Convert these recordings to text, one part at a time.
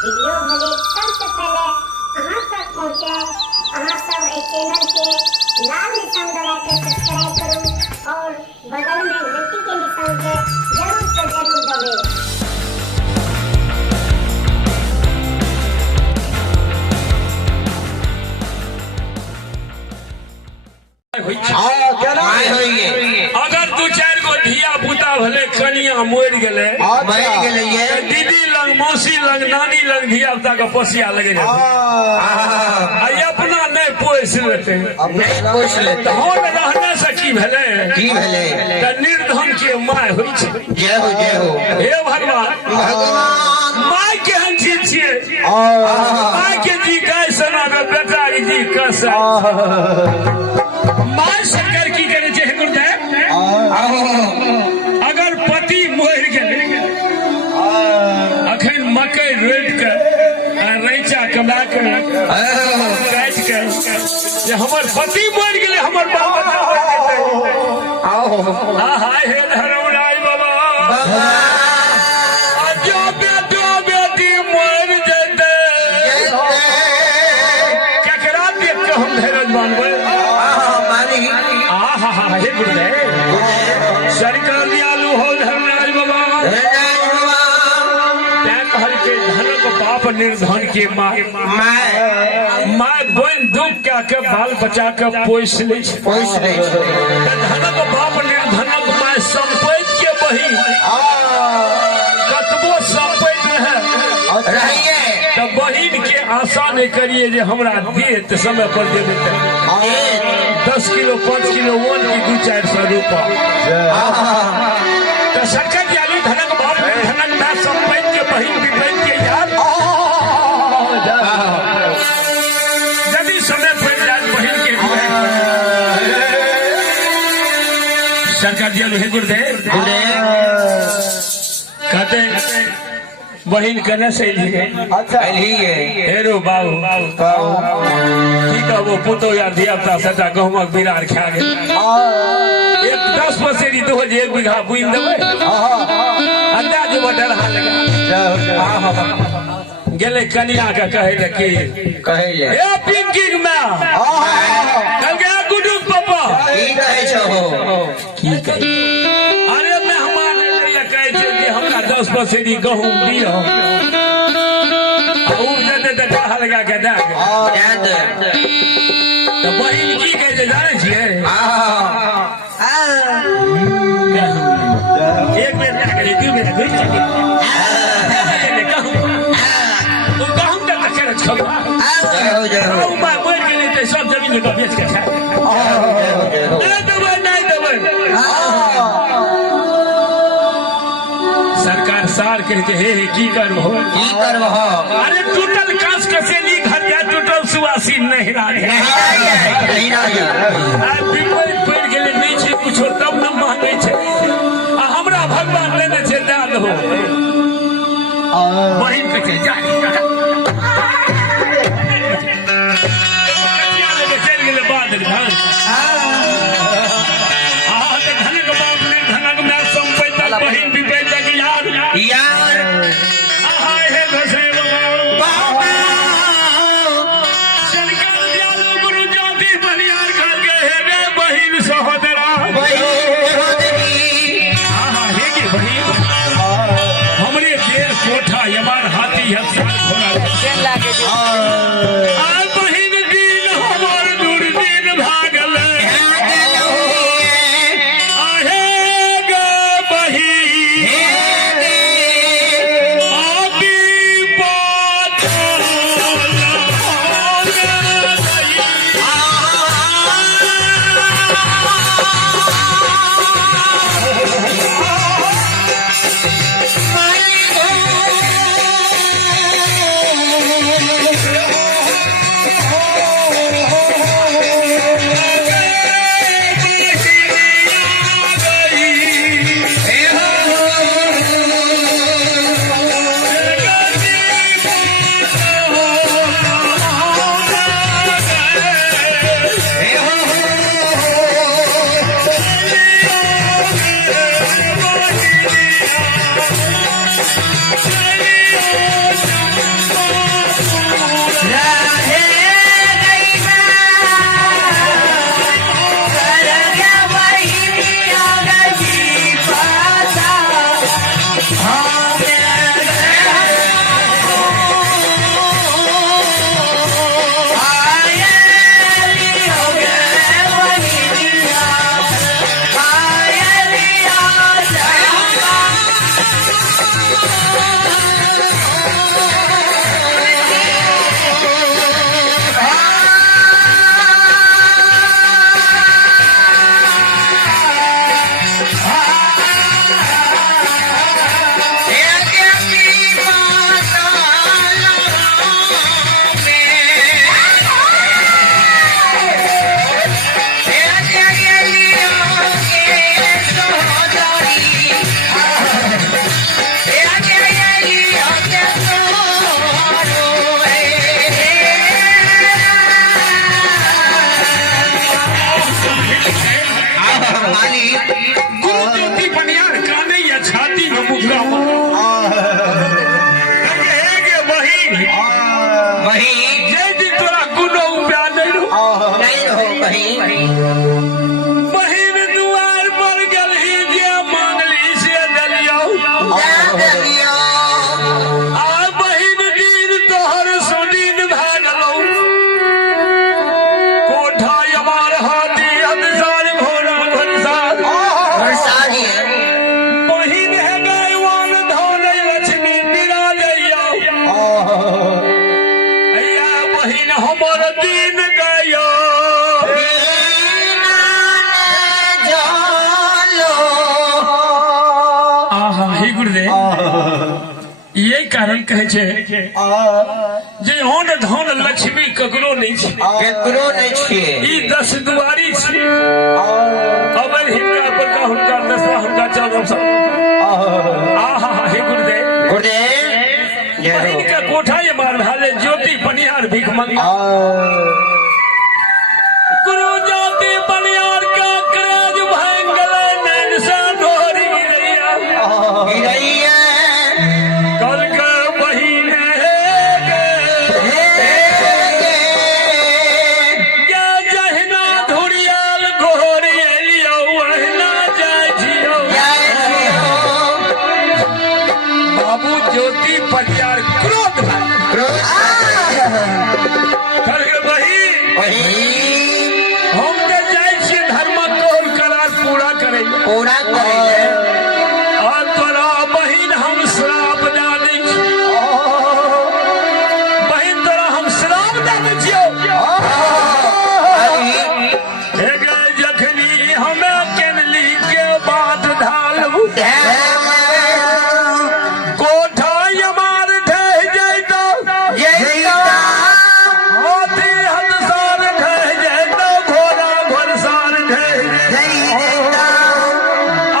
Video भले सबसे पहले अहाँ तक पहुँचे। अहाँ सब इस चैनल के लाल निशान दबा के सब्सक्राइब करूँ और बगल में घंटी के निशान के जरूर से जरूर दबाएं। अगर दू चार गो धिया पुता भले कनिया मरि गेले दीदी लग मौसी लग नानी लग धिया पुता के पोसिया लगे अपना नहीं पोस लेते धन रहने से की भेले निर्धन के माय होइ छै। हे भगवान माय केहन चीज छियै। माय के जी गाय सना के बेटा के जी कसा माय सरकार की करे छै गुरुदेव। अगर पति मरि गेलै अखन मकई रोपि के रैचा कमा के काटि के जे हमर पति मरि गेलै हमर बाल बच्चा हाय हे धर्मराय बाबा जो बेटी मरि जेतै केकरा देख के हम धैर्य मानबै। हे गुरुदेव सरकार दयालु हो धर्मराज बाबा कहल के धनक बाप निर्धन के माय बन दुख के बाल बच्चा के पोस ले धनक बाप निर्धनक माय संपत्ति के बही कतबो संपत्ति रहे तो बहिन के आशा नहीं करिए जे हमरा देत समय पर देवे 10 किलो 5 किलो वन की 200-400 रुपया तो सरकार दयालु धनक बाप धनक ना संपत्ति के बहिन विपरीत के यार यदि समय पर जाए बहिन के सरकार दयालु है गुरुदेव कहते बहिन कने से हेरो बाबू की कहबो पुतो या धिया पुता सटा गहूमक बिरार खा गेल 10 पसेरी दो 1 बीघा बुइन देबै अंदाज बडरहा लगा गेले कनिया के कहै ले ए पिंकिंग में कल के गुडू पापा की कहै छहो की कहै अरे मेहमान ले कहै छै जे हमरा 10 पसेरी गहूम दियो डरहा लगा के दे तो बहिन की कहै छै जानै छियै एक बेर लए गेलै 2 बेर घुरि गेलै गहूम के चक्कर छौ मरि गेलै तऽ सब जमीन के बेच के खा देबै नहीं देबै सरकार सार कहते हे की करबो अरे टूटल कांच कसेली घर या टूटल सुवासी नहीं पड़ गेले नहीं छै कुछो तब न मांगे छै हमरा भगवान लेने छै दे दहो बहिन के चल गेले बाद धान धनक बाप ने धनक में संपत्ति बहिन विपरीत यार हे घसे बाबा सरकार दयालु गुरु ज्योति बलियार खा के हे रे बहिन सहोदरा हे की बहिन हमरे देर कोठा यमार हाथी हथियार घोड़ा लागे बहिन दिन हमर दुर्दिन भागल गुरु ज्योति बनियार काने या छाती में मुक्का वही जय तोरा गुनो प्यार नहीं हो बहिन दुआर पर गली जे मांगली से दलियो आ बहिन दिन तोहर सुदीन भागलो कोठा हमार हाथी अदसार घोड़ा घनसार बहिन है गैवान धन लक्ष्मी बिराजैया बहिन हमर दिन गयो हे गुरुदेव यही कारण कहे छे जे होन धन लक्ष्मी ककरो नहीं छे ई 10 दुआरी छे अब हिनका पर का हुनका दशा हुनका चौदह सब हे गुरुदेव बहिन का कोठा ये मार भाले ज्योति बनियार भिख मंगा गुरु ज्योति बनियार का क्रेज भयंकर नैन से ढोरी गिरैया कल का बहिन या जहना धुरियाल घोरी एलियो वहना जाय जियो बाबू ज्योति बनियार क्रोध हम तो जाए छी धर्म तोर करार पूरा करे और तोरा बहिन हम श्राप दे दी बहिन तोरा हम श्राप दे दी जखनी हमें केनली के बात ढालू कोठा हमार ढह जैतो हाथी हदसार ढह जैतो घोड़ा घोड़सार ढह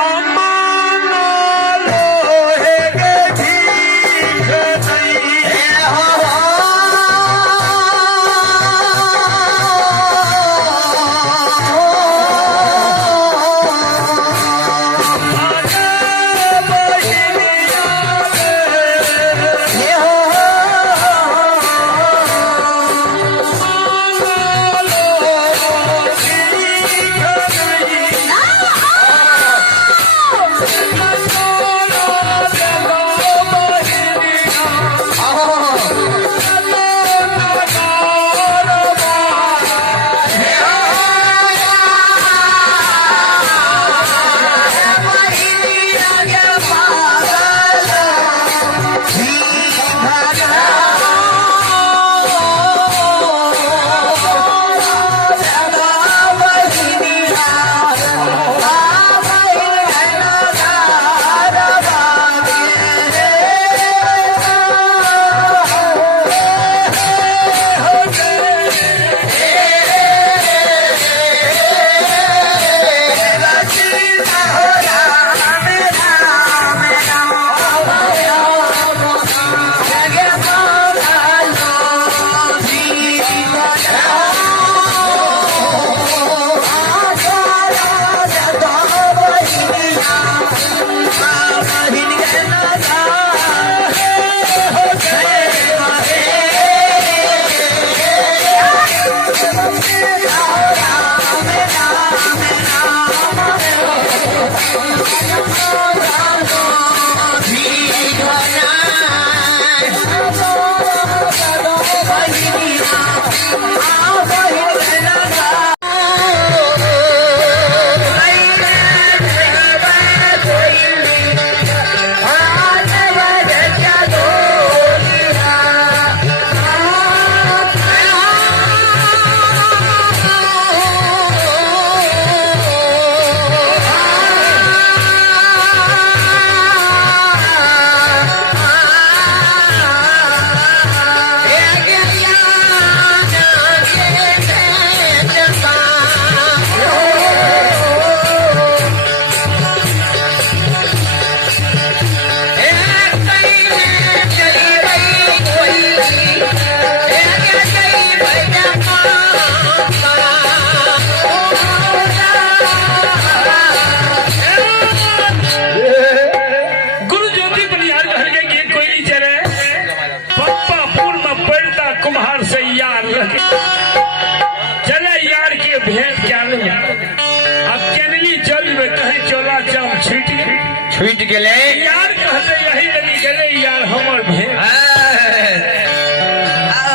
छूट गेले यार कहते यही लगी गले यार हमर भें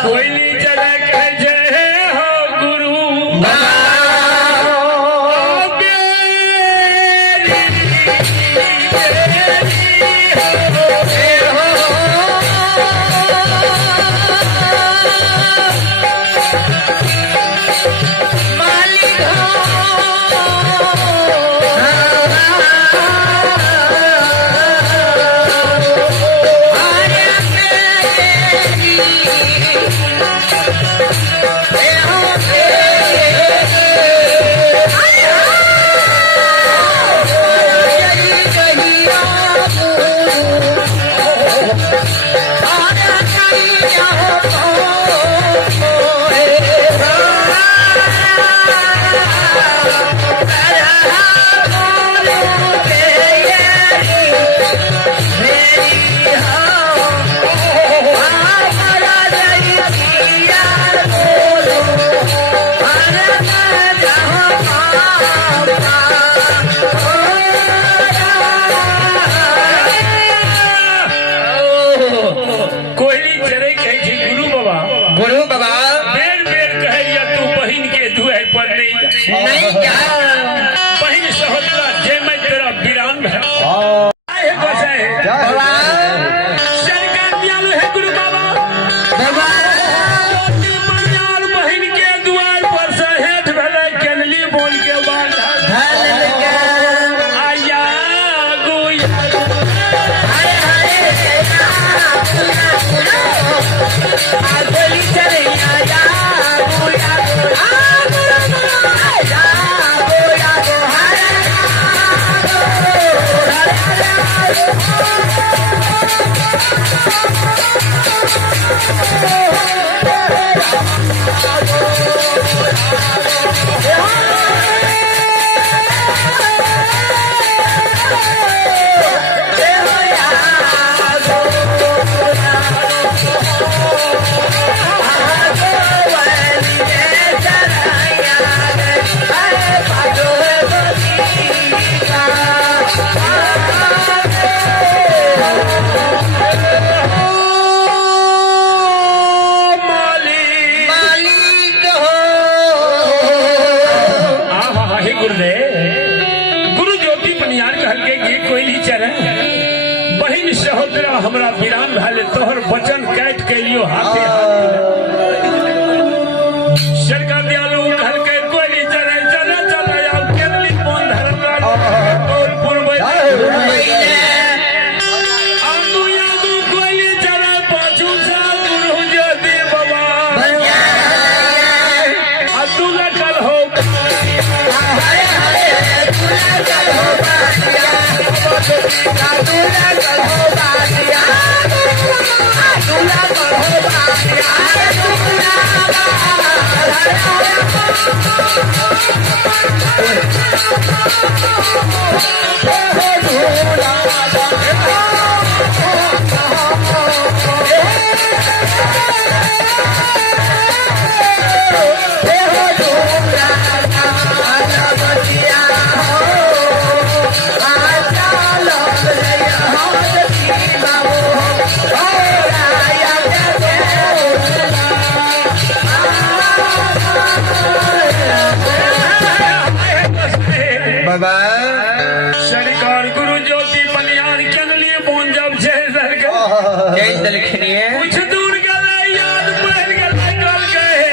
कोयली जगह कह जय हो गुरु हमरा वीरान भाले तोहर वचन काट के लियो हाथे सरकार दयालु कहल के कोई चले चले चले आओ केवली मोन धर्म और पूर्व कोई चले पाछू सा गुरु ज्योति बाबा अतुला कल हो बाबा सरकार गुरु ज्योति बनियान के लिए बोन जब दलखनिए कुछ दूर गले याद पड़ गले कल गए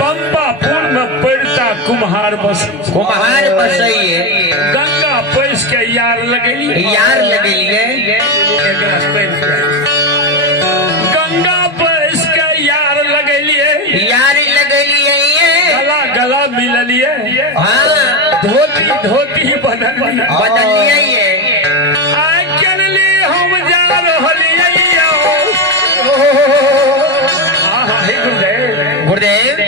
पंपापुर में पड़ता कुम्हार बसइए गंगा पैस के यार लगेलिए गंगा पैस के यार लगेलिए गला मिललिए धोती बदलिए हम जा रही गुरुदेव